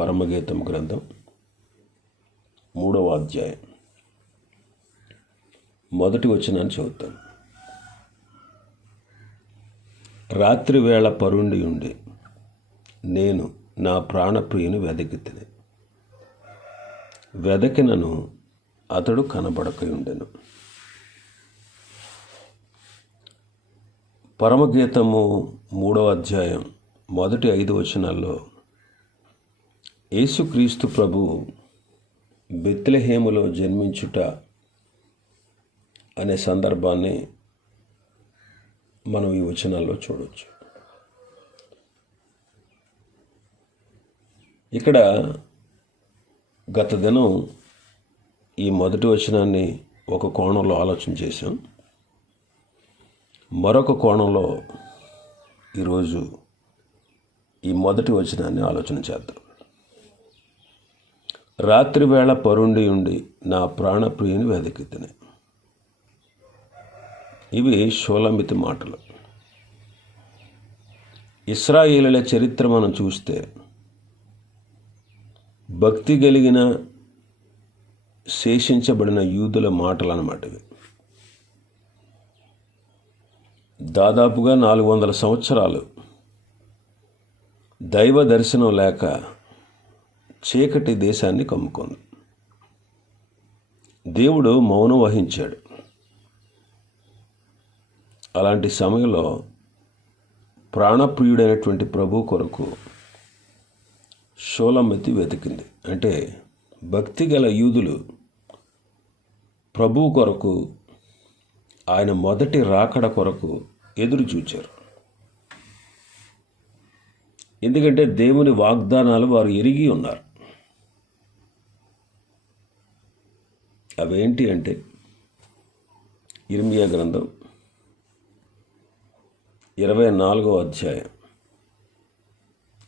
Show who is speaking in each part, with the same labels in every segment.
Speaker 1: పరమగీతం గ్రంథం మూడవ అధ్యాయం. మొదటి వచ్చినాన్ని చదువుతాను రాత్రి వేళ పరుండి ఉండి నేను నా ప్రాణప్రియుని వెదకితిని. వెదకినను అతడు కనబడకయుండెను పరమగీతము మూడవ అధ్యాయం మొదటి ఐదు వచనాల్లో యేసుక్రీస్తు ప్రభు బెత్లహేములో జన్మించుట అనే సందర్భాన్ని మనం ఈ వచనాల్లో చూడవచ్చు ఇక్కడ గత దినం ఈ మొదటి వచనాన్ని ఒక కోణంలో ఆలోచన చేశాం. మరొక కోణంలో ఈరోజు ఈ మొదటి వచనాన్ని ఆలోచన చేద్దాం. రాత్రివేళ పరుండి ఉండి నా ప్రాణప్రియుని వెదకితిని. ఇవి షోలమితి మాటలు. ఇస్రాయేలుల చరిత్ర మనం చూస్తే భక్తి కలిగిన శేషించబడిన యూదుల మాటలు అన్నమాట ఇవి. దాదాపుగా నాలుగు వందల సంవత్సరాలు దైవ దర్శనం లేక చీకటి దేశాన్ని కమ్ముకుంది. దేవుడు మౌనం వహించాడు. అలాంటి సమయంలో ప్రాణప్రియుడైనటువంటి ప్రభు కొరకు షోలమ్మతి వెతికింది. అంటే భక్తి గల యూదులు ప్రభు కొరకు ఆయన మొదటి రాకడ కొరకు ఎదురు చూచారు. ఎందుకంటే దేవుని వాగ్దానాలు వారు ఎరిగి ఉన్నారు. అవేంటి అంటే ఇర్మియా గ్రంథం ఇరవై నాలుగో అధ్యాయం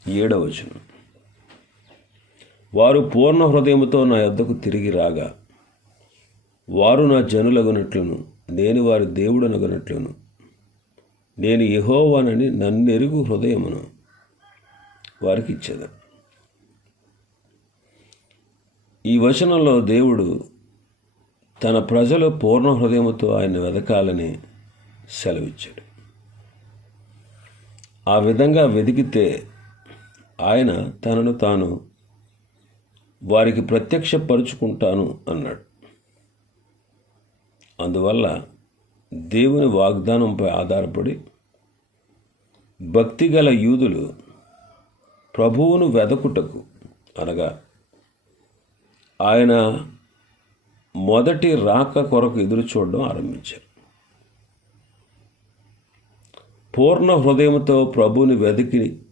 Speaker 1: ఏడవ వచనం. వారు పూర్ణ హృదయముతో నా యొద్దకు తిరిగి రాగా వారు నా జనులగునట్లును నేను వారి దేవుడనగునట్లును. నేను యహోవానని నన్నెరుగు హృదయమును వారికి ఇచ్చేదా. ఈ వచనంలో దేవుడు తన ప్రజలు పూర్ణ హృదయముతో ఆయన వెదకాలని సెలవిచ్చాడు. ఆ విధంగా వెతికితే ఆయన తనను తాను వారికి ప్రత్యక్షపరుచుకుంటాను అన్నాడు. అందువల్ల దేవుని వాగ్దానంపై ఆధారపడి భక్తి గల యూదులు ప్రభువును వెదకుటకు అనగా ఆయన మొదటి రాక కొరకు ఎదురు చూడడం ఆరంభించారు. పూర్ణ హృదయంతో ప్రభుని వెతికి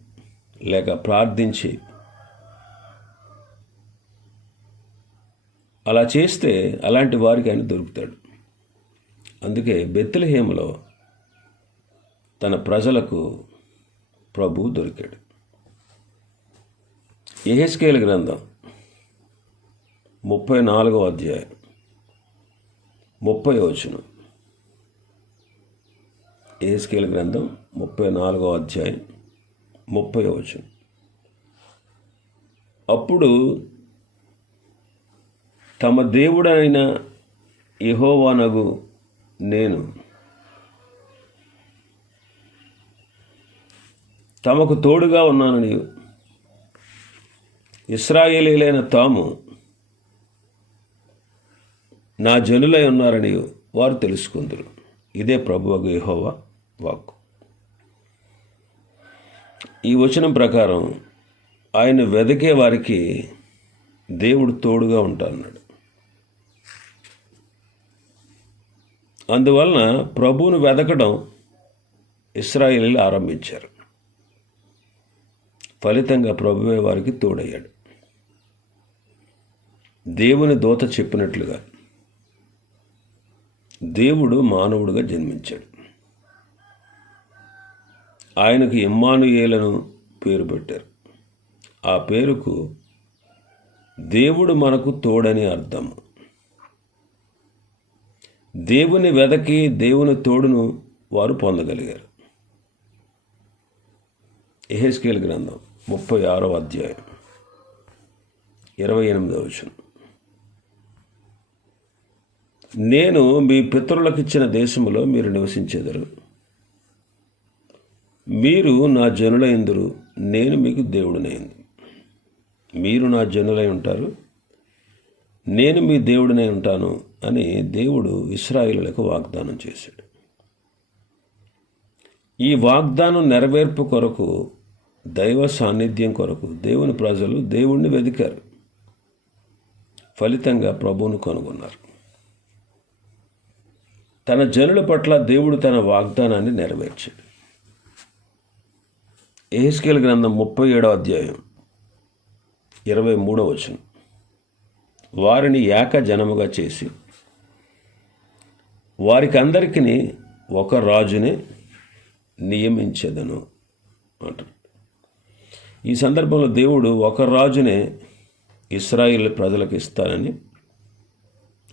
Speaker 1: లేక ప్రార్థించి అలా చేస్తే అలాంటి వారికి ఆయన దొరుకుతాడు. అందుకే బెత్లహేములో తన ప్రజలకు ప్రభు దొరికాడు. ఎహెచ్కేల గ్రంథం ముప్పై నాలుగో అధ్యాయం. ముప్పై వచనం. ఏస్కేల్ గ్రంథం ముప్పై నాలుగో అధ్యాయం ముప్పై వచనం. అప్పుడు తమ దేవుడైన యహోవానగు నేను తమకు తోడుగా ఉన్నానని ఇస్రాయేలీలైన తాము నా జనులై ఉన్నారని వారు తెలుసుకుందరు. ఇదే ప్రభువగు యహోవా వాక్కు. ఈ వచనం ప్రకారం ఆయన వెదకే వారికి దేవుడు తోడుగా ఉంటాడు అందువలన ప్రభువును వెదకడం ఇస్రాయేలీలు ఆరంభించారు. ఫలితంగా ప్రభువే వారికి తోడయ్యాడు. దేవుని దూత చెప్పినట్లుగా దేవుడు మానవుడుగా జన్మించాడు. ఆయనకు ఇమ్మానుయేలను పేరు పెట్టారు. ఆ పేరుకు దేవుడు మనకు తోడని అర్థం. దేవుని వెదకి దేవుని తోడును వారు పొందగలిగారు. ఎహెస్కేల్ గ్రంథం ముప్పై ఆరో అధ్యాయం ఇరవై ఎనిమిదవ వచనం. నేను మీ పితరులకు ఇచ్చిన దేశములో మీరు నివసించేదరు. మీరు నా జనులైందురు నేను మీకు దేవుడినైంది. మీరు నా జనులై ఉంటారు నేను మీ దేవుడినై ఉంటాను అని దేవుడు ఇస్రాయిలకు వాగ్దానం చేశాడు. ఈ వాగ్దానం నెరవేర్పు కొరకు దైవ సాన్నిధ్యం కొరకు దేవుని ప్రజలు దేవుణ్ణి వెదికారు. ఫలితంగా ప్రభువును కనుగొన్నారు. తన జనుల పట్ల దేవుడు తన వాగ్దానాన్ని నెరవేర్చాడు. ఏహెస్కేల్ గ్రంథం ముప్పై ఏడో అధ్యాయం ఇరవై మూడో వచనం. వారిని ఏక జనముగా చేసి వారికి అందరికీ ఒక రాజునే నియమించదను అంటారు. ఈ సందర్భంలో దేవుడు ఒక రాజునే ఇస్రాయిల్ ప్రజలకు ఇస్తానని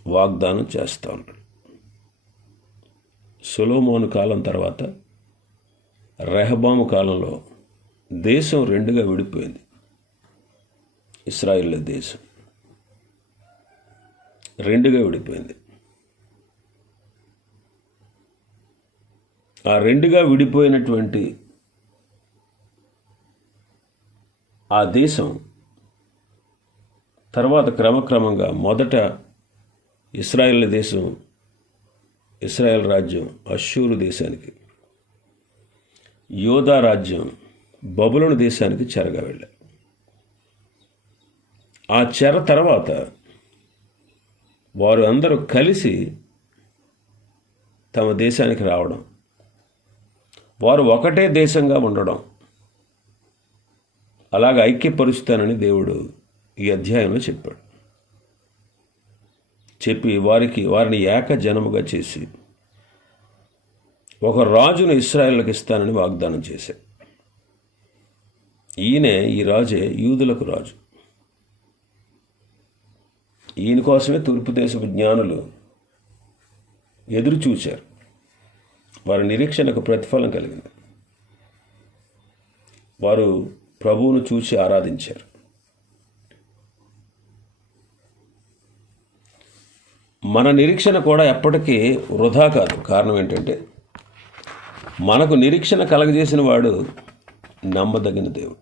Speaker 1: వాగ్దానం చేస్తూ ఉన్నాడు సులోమోను కాలం తర్వాత రెహబాము కాలంలో దేశం రెండుగా విడిపోయింది. ఇస్రాయిల్ దేశం రెండుగా విడిపోయింది. ఆ రెండుగా విడిపోయినటువంటి ఆ దేశం తర్వాత క్రమక్రమంగా మొదట ఇస్రాయిల్ దేశం ఇస్రాయేల్ రాజ్యం అశ్షూరు దేశానికి యోధా రాజ్యం బబులను దేశానికి చెరగా వెళ్ళారు ఆ చెర తర్వాత వారు అందరూ కలిసి తమ దేశానికి రావడం వారు ఒకటే దేశంగా ఉండడం అలాగ ఐక్యపరుస్తానని దేవుడు ఈ అధ్యాయంలో చెప్పాడు. చెప్పి వారికి వారిని ఏక జనముగా చేసి ఒక రాజును ఇస్రాయేల్కి ఇస్తానని వాగ్దానం చేశాడు. ఈయనే ఈ రాజే యూదులకు రాజు. ఈయన కోసమే తూర్పు దేశపు జ్ఞానులు ఎదురు చూశారు వారి నిరీక్షణకు ప్రతిఫలం కలిగింది. వారు ప్రభువును చూసి ఆరాధించారు. మన నిరీక్షణ కూడా ఎప్పటికీ వృధా కాదు. కారణం ఏంటంటే మనకు నిరీక్షణ కలగజేసిన వాడు నమ్మదగిన దేవుడు.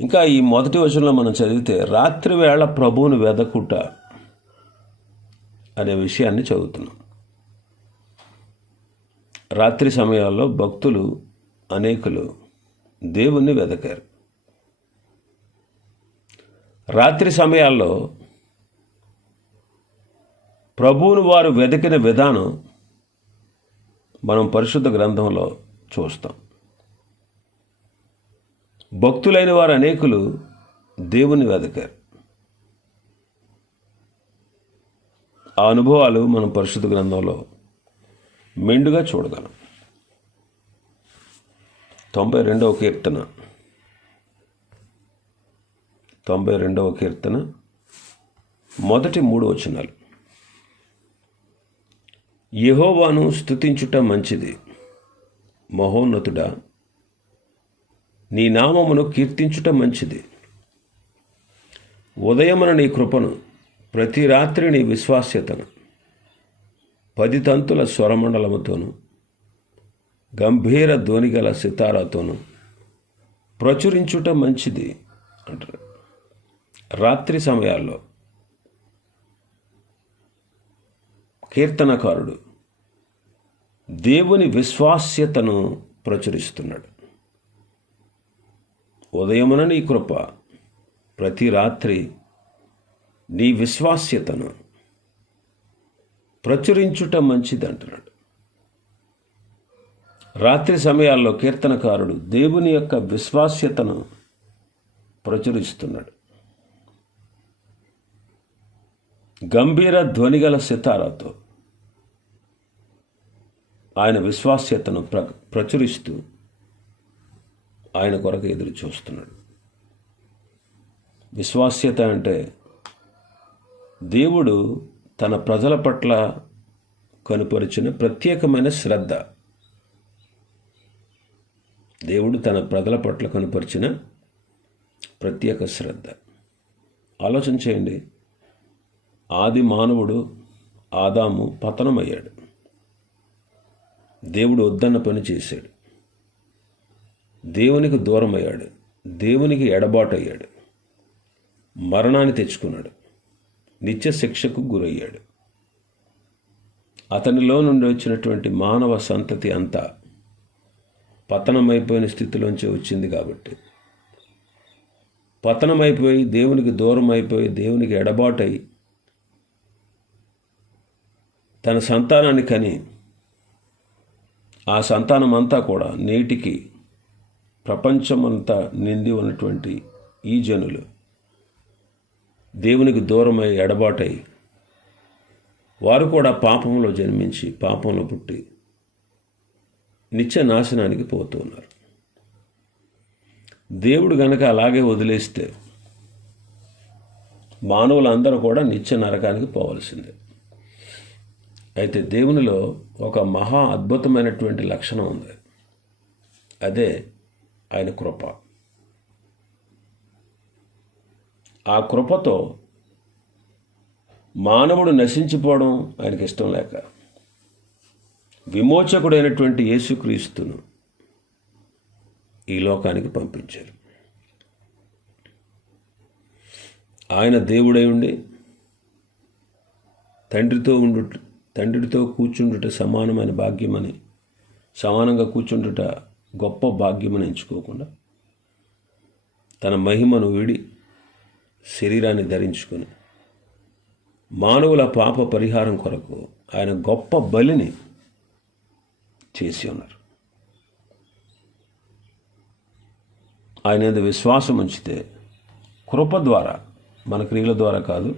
Speaker 1: ఇంకా ఈ మొదటి వచనంలో మనం చదివితే రాత్రి వేళ ప్రభువును వెదకుట అనే విషయాన్ని చదువుతున్నాం. రాత్రి సమయాల్లో భక్తులు అనేకులు దేవుణ్ణి వెదకారు. రాత్రి సమయాల్లో ప్రభువును వారు వెతికిన విధానం మనం పరిశుద్ధ గ్రంథంలో చూస్తాం. భక్తులైన వారు అనేకులు దేవుని వెదకారు ఆ అనుభవాలు మనం పరిశుద్ధ గ్రంథంలో మెండుగా చూడగలం. తొంభై రెండవ కీర్తన. తొంభై రెండవ కీర్తన. మొదటి మూడు వచనాలు. యహోవాను స్తుతించుట మంచిది. మహోన్నతుడా నీ నామమును కీర్తించుట మంచిది. ఉదయమున నీ కృపను ప్రతి రాత్రి నీ విశ్వాస్యతను పది తంతుల స్వరమండలముతోను గంభీర ధ్వనిగల సితారాతోను ప్రచురించుట మంచిది అంటారు. రాత్రి సమయాల్లో కీర్తనకారుడు దేవుని విశ్వాస్యతను ప్రచురిస్తున్నాడు. ఉదయమున నీ కృప ప్రతి రాత్రి నీ విశ్వాస్యతను ప్రచురించుట మంచిది అంటున్నాడు రాత్రి సమయాల్లో కీర్తనకారుడు దేవుని యొక్క విశ్వాస్యతను ప్రచురిస్తున్నాడు. గంభీర ధ్వనిగల సితారాతో ఆయన విశ్వాస్యతను ప్ర ప్రచురిస్తూ ఆయన కొరకు ఎదురు చూస్తున్నాడు. విశ్వాస్యత అంటే దేవుడు తన ప్రజల పట్ల కనుపరిచిన ప్రత్యేకమైన శ్రద్ధ. దేవుడు తన ప్రజల పట్ల కనుపరిచిన ప్రత్యేక శ్రద్ధ. ఆలోచన చేయండి. ఆది మానవుడు ఆదాము పతనమయ్యాడు. దేవుడు వద్దన్న పని చేశాడు. దేవునికి దూరమయ్యాడు. దేవునికి ఎడబాటు అయ్యాడు మరణాన్ని తెచ్చుకున్నాడు. నిత్య శిక్షకు గురయ్యాడు. అతనిలో నుండి వచ్చినటువంటి మానవ సంతతి అంతా పతనమైపోయిన స్థితిలోంచి వచ్చింది కాబట్టి. పతనమైపోయి దేవునికి దూరం అయిపోయి దేవునికి ఎడబాటై తన సంతానాన్ని కని ఆ సంతానం అంతా కూడా నేటికి ప్రపంచమంతా నింది ఉన్నటువంటి ఈ జనులు దేవునికి దూరమై ఎడబాటై వారు కూడా పాపంలో జన్మించి పాపంలో పుట్టి నిత్య నాశనానికి పోతున్నారు. దేవుడు గనక అలాగే వదిలేస్తే మానవులందరూ కూడా నిత్య నరకానికి పోవలసిందే. అయితే దేవునిలో ఒక మహా అద్భుతమైనటువంటి లక్షణం ఉంది. అదే ఆయన కృప. ఆ కృపతో మానవుడు నశించిపోవడం ఆయనకి ఇష్టం లేక. విమోచకుడైనటువంటి యేసుక్రీస్తును ఈ లోకానికి పంపించారు. ఆయన దేవుడై ఉండి తండ్రితో ఉండు తండ్రితో కూర్చుండుట సమానమైన భాగ్యమని సమానంగా కూర్చుండుట గొప్ప భాగ్యమని ఎంచుకోకుండా తన మహిమను వీడి శరీరాన్ని ధరించుకొని మానవుల పాప పరిహారం కొరకు ఆయన గొప్ప బలిని చేసి ఉన్నారు. ఆయన విశ్వాసం ఉంచితే కృప ద్వారా మన క్రియల ద్వారా కాదు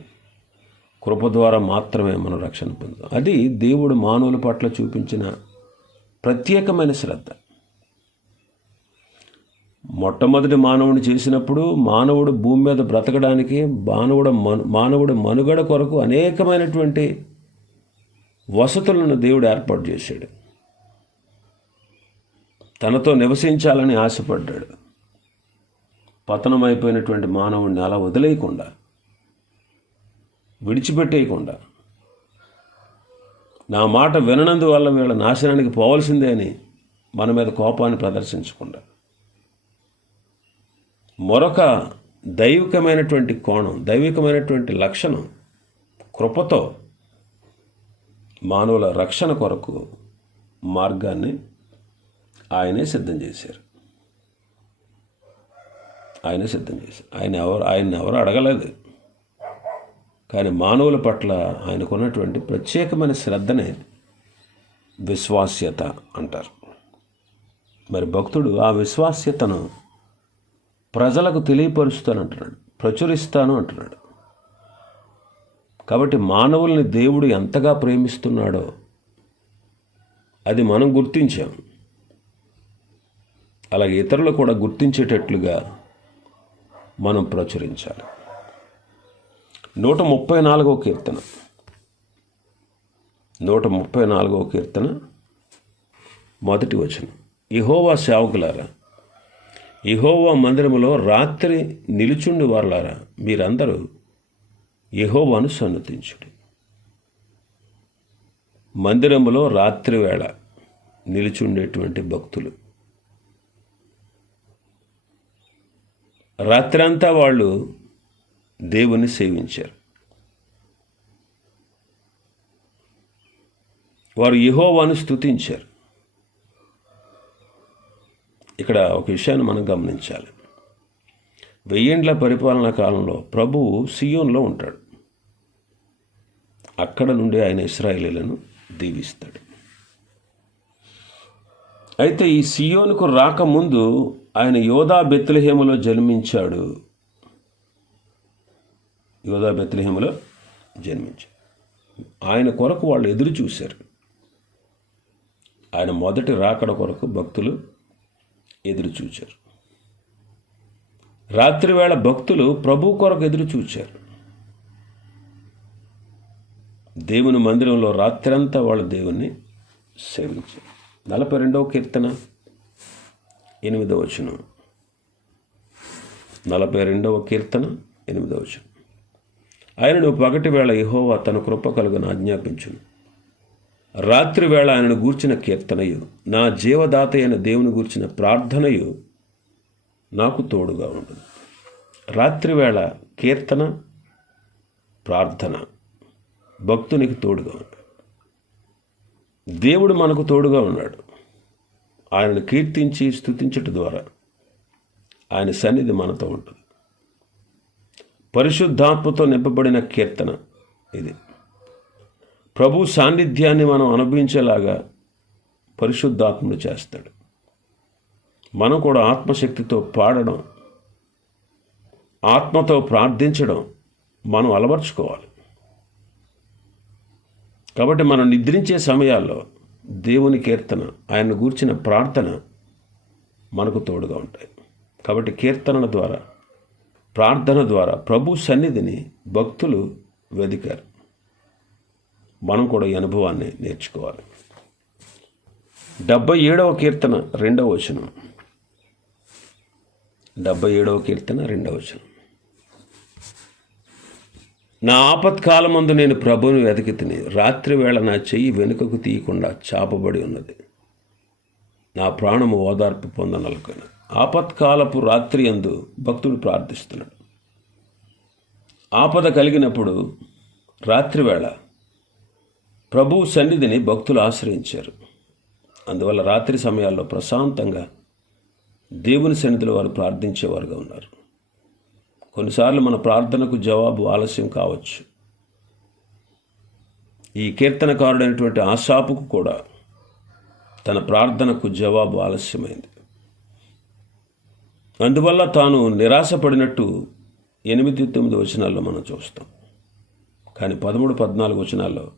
Speaker 1: కృప ద్వారా మాత్రమే మనం రక్షణ పొందుతాం. అది దేవుడు మానవుల పట్ల చూపించిన ప్రత్యేకమైన శ్రద్ధ. మొట్టమొదటి మానవుని చేసినప్పుడు మానవుడు భూమి మీద బ్రతకడానికి మానవుడు మను మానవుడు మనుగడ కొరకు అనేకమైనటువంటి వసతులను దేవుడు ఏర్పాటు చేశాడు. తనతో నివసించాలని ఆశపడ్డాడు. పతనమైపోయినటువంటి మానవుడిని అలా వదిలేయకుండా విడిచిపెట్టేయకుండా. నా మాట విననందువల్ల వీళ్ళ నాశనానికి పోవాల్సిందే అని మన మీద కోపాన్ని ప్రదర్శించకుండా. మరొక దైవికమైనటువంటి కోణం దైవికమైనటువంటి లక్షణం కృపతో మానవుల రక్షణ కొరకు మార్గాన్ని ఆయనే సిద్ధం చేశారు. ఆయనే సిద్ధం చేశారు. ఆయన ఎవరు ఆయన ఎవరు అడగలేదు. కానీ మానవుల పట్ల ఆయనకున్నటువంటి ప్రత్యేకమైన శ్రద్ధనే విశ్వాస్యత అంటారు. మరి భక్తుడు ఆ విశ్వాస్యతను ప్రజలకు తెలియపరుస్తాను అంటున్నాడు ప్రచురిస్తాను అంటున్నాడు. కాబట్టి మానవుల్ని దేవుడు ఎంతగా ప్రేమిస్తున్నాడో అది మనం గుర్తించాం. అలాగే ఇతరులు కూడా గుర్తించేటట్లుగా మనం ప్రచురించాలి. నూట ముప్పై నాలుగో కీర్తన. నూట ముప్పై నాలుగో కీర్తన మొదటి వచనం. ఇహోవా సేవకులారా ఇహోవా మందిరములో రాత్రి నిలుచుండి వారులారా మీరందరూ ఇహోవాను సన్నతించుడి. మందిరములో రాత్రి వేళ నిలుచుండేటువంటి భక్తులు. రాత్రంతా వాళ్ళు దేవుని సేవించారు. వారు యహోవాను స్తుతించారు. ఇక్కడ ఒక విషయాన్ని మనం గమనించాలి. వెయ్యేండ్ల పరిపాలన కాలంలో ప్రభువు సియోన్లో ఉంటాడు. అక్కడ నుండి ఆయన ఇస్రాయేలీలను దీవిస్తాడు. అయితే ఈ సియోనుకు రాకముందు ఆయన యోధా బెత్లహేములో జన్మించాడు యోధా బెత్లహేములో జన్మించారు. ఆయన కొరకు వాళ్ళు ఎదురు చూశారు. ఆయన మొదటి రాకడ కొరకు భక్తులు ఎదురు చూచారు. రాత్రివేళ భక్తులు ప్రభు కొరకు ఎదురు చూచారు. దేవుని మందిరంలో రాత్రంతా వాళ్ళు దేవుణ్ణి సేవించారు. నలభై రెండవ కీర్తన ఎనిమిదవ వచనం. నలభై రెండవ కీర్తన ఎనిమిదవ వచనం. ఆయనను పగటి వేళ యెహోవా తన కృప కలుగును ఆజ్ఞాపించును. రాత్రి వేళ ఆయనను గూర్చిన కీర్తనయు నా జీవదాత అయిన దేవుని గూర్చిన ప్రార్థనయు నాకు తోడుగా ఉంటుంది రాత్రివేళ కీర్తన ప్రార్థన భక్తునికి తోడుగా ఉంటాడు దేవుడు మనకు తోడుగా ఉన్నాడు. ఆయనను కీర్తించి స్థుతించటం ద్వారా ఆయన సన్నిధి మనతో ఉంటుంది పరిశుద్ధాత్మతో నింపబడిన కీర్తన ఇది. ప్రభు సాన్నిధ్యాన్ని మనం అనుభవించేలాగా పరిశుద్ధాత్ముడు చేస్తాడు. మనం కూడా ఆత్మశక్తితో పాడడం ఆత్మతో ప్రార్థించడం మనం అలవర్చుకోవాలి. కాబట్టి మనం నిద్రించే సమయాల్లో దేవుని కీర్తన ఆయన గూర్చిన ప్రార్థన మనకు తోడుగా ఉంటాయి. కాబట్టి కీర్తనల ద్వారా ప్రార్థన ద్వారా ప్రభు సన్నిధిని భక్తులు వెదికారు. మనం కూడా ఈ అనుభవాన్ని నేర్చుకోవాలి. డెబ్బై ఏడవ కీర్తన రెండవ వచనం. డెబ్బై ఏడవ కీర్తన రెండవ వచనం. నా ఆపత్కాలమందు నేను ప్రభుని వెతికి తిని రాత్రి వేళ నా చెయ్యి వెనుకకు తీయకుండా చాపబడి ఉన్నది. నా ప్రాణము ఓదార్పు పొందనలుకున్నది ఆపత్కాలపు రాత్రి అందు భక్తుడు ప్రార్థిస్తున్నాడు. ఆపద కలిగినప్పుడు రాత్రివేళ ప్రభు సన్నిధిని భక్తులు ఆశ్రయించారు. అందువల్ల రాత్రి సమయాల్లో ప్రశాంతంగా దేవుని సన్నిధిలో వారు ప్రార్థించేవారుగా ఉన్నారు. కొన్నిసార్లు మన ప్రార్థనకు జవాబు ఆలస్యం కావచ్చు. ఈ కీర్తనకారుడైనటువంటి ఆశాపుకు కూడా తన ప్రార్థనకు జవాబు ఆలస్యమైంది. అందువల్ల తాను నిరాశపడినట్టు ఎనిమిది తొమ్మిది వచనాల్లో మనం చూస్తాం. కానీ పదమూడు పద్నాలుగు వచనాల్లో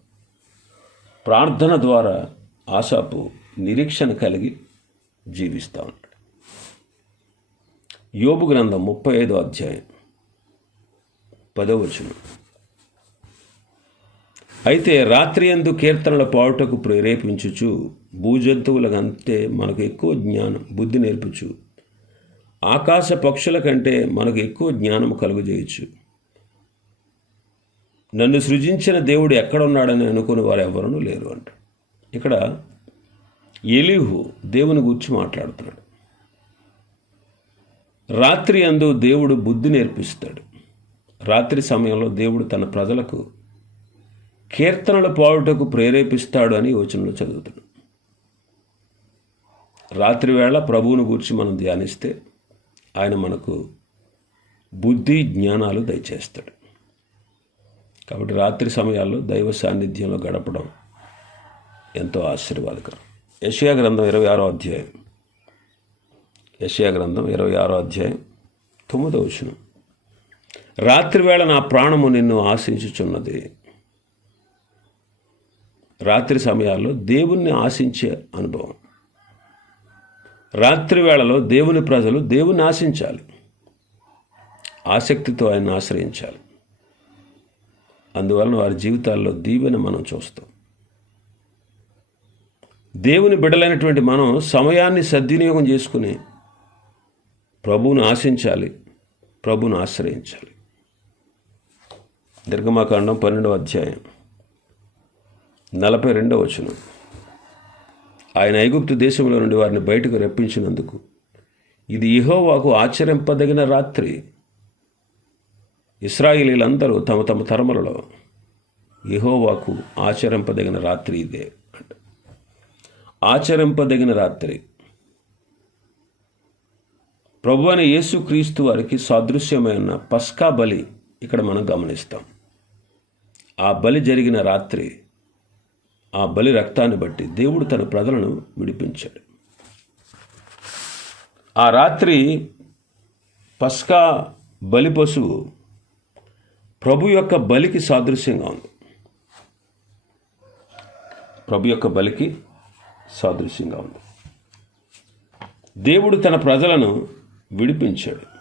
Speaker 1: ప్రార్థన ద్వారా ఆశాపు నిరీక్షణ కలిగి జీవిస్తూ ఉంటాడు యోబు గ్రంథం ముప్పై ఐదో అధ్యాయం పదవచనం అయితే రాత్రి ఎందు కీర్తనల పాడుటకు ప్రేరేపించుచు భూజంతువులకంటే మనకు ఎక్కువ జ్ఞానం బుద్ధి నేర్పుచు ఆకాశ పక్షుల కంటే మనకు ఎక్కువ జ్ఞానం కలుగజేయచ్చు. నన్ను సృజించిన దేవుడు ఎక్కడున్నాడని అనుకుని వారు ఎవరూ లేరు అంట. ఇక్కడ ఎలిహు దేవుని గురించి మాట్లాడుతున్నాడు. రాత్రి అందు దేవుడు బుద్ధి నేర్పిస్తాడు. రాత్రి సమయంలో దేవుడు తన ప్రజలకు కీర్తనలు పాడుటకు ప్రేరేపిస్తాడు అని యోచనలో చదువుతున్నాడు. రాత్రి వేళ ప్రభువును గూర్చి మనం ధ్యానిస్తే ఆయన మనకు బుద్ధి జ్ఞానాలు దయచేస్తాడు. కాబట్టి రాత్రి సమయాల్లో దైవ సాన్నిధ్యంలో గడపడం ఎంతో ఆశీర్వాదకరం. యషయా గ్రంథం ఇరవై ఆరో అధ్యాయం. యషయా గ్రంథం ఇరవై ఆరో అధ్యాయం తొమ్మిదో వచనం. రాత్రివేళ నా ప్రాణము నిన్ను ఆశించుచున్నది. రాత్రి సమయాల్లో దేవుణ్ణి ఆశించే అనుభవం. రాత్రి వేళలో దేవుని ప్రజలు దేవుని ఆశించాలి. ఆసక్తితో ఆయన ఆశ్రయించాలి. అందువలన వారి జీవితాల్లో దీవెన మనం చూస్తాం. దేవుని బిడలైనటువంటి మనం సమయాన్ని సద్వినియోగం చేసుకుని ప్రభువును ఆశించాలి ప్రభువును ఆశ్రయించాలి. నిర్గమాకాండం పన్నెండవ అధ్యాయం నలభై రెండవ వచనం. ఆయన ఐగుప్తు దేశంలో నుండి వారిని బయటకు రప్పించినందుకు. ఇది ఇహోవాకు ఆచరింపదగిన రాత్రి. ఇస్రాయిలీలందరూ తమ తమ తరములలో ఇహోవాకు ఆచరింపదగిన రాత్రి ఇదే అంట. ఆచరింపదగిన రాత్రి. ప్రభు అని యేసుక్రీస్తు వారికి సాదృశ్యమైన పస్కా బలి ఇక్కడ మనం గమనిస్తాం. ఆ బలి జరిగిన రాత్రి ఆ బలి రక్తాన్ని బట్టి దేవుడు తన ప్రజలను విడిపించాడు. ఆ రాత్రి పస్కా బలి పశువు ప్రభు యొక్క బలికి సాదృశ్యంగా ఉంది. ప్రభు యొక్క బలికి సాదృశ్యంగా ఉంది. దేవుడు తన ప్రజలను విడిపించాడు.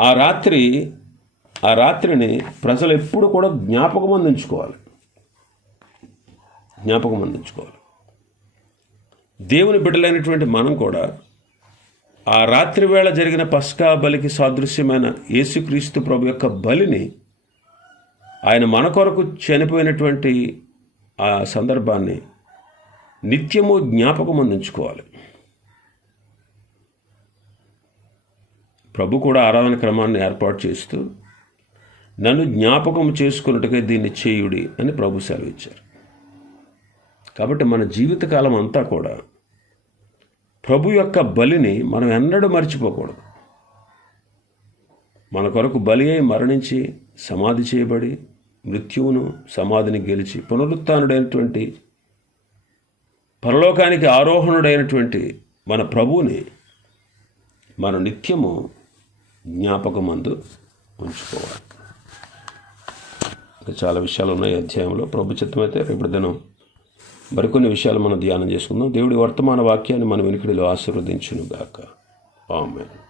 Speaker 1: ఆ రాత్రి ఆ రాత్రిని ప్రజలు ఎప్పుడు కూడా జ్ఞాపకం అందించుకోవాలి. జ్ఞాపకం అందించుకోవాలి. దేవుని బిడ్డలైనటువంటి మనం కూడా ఆ రాత్రి వేళ జరిగిన పస్కా బలికి సాదృశ్యమైన యేసుక్రీస్తు ప్రభు యొక్క బలిని ఆయన మన కొరకు చనిపోయినటువంటి ఆ సందర్భాన్ని నిత్యము జ్ఞాపకం అందించుకోవాలి. ప్రభు కూడా ఆరాధన క్రమాన్ని ఏర్పాటు చేస్తూ నన్ను జ్ఞాపకం చేసుకున్నట్టుగా దీన్ని చేయుడి అని ప్రభు సెలవిచ్చారు. కాబట్టి మన జీవితకాలం అంతా కూడా ప్రభు యొక్క బలిని మనం ఎన్నడూ మర్చిపోకూడదు. మన కొరకు బలి అయి మరణించి సమాధి చేయబడి మృత్యువును సమాధిని గెలిచి పునరుత్డైనటువంటి పరలోకానికి ఆరోహణుడైనటువంటి మన ప్రభువుని మన నిత్యము జ్ఞాపకమందు ఉంచుకోవాలి. ఇంకా చాలా విషయాలు ఉన్నాయి అధ్యాయంలో. ప్రభు చిత్తమైతే రేపటి దినం మరికొన్ని విషయాలు మనం ధ్యానం చేసుకుందాం. దేవుడి వర్తమాన వాక్యాన్ని మన వెనుకడిలో ఆశీర్వదించును గాక ఆమె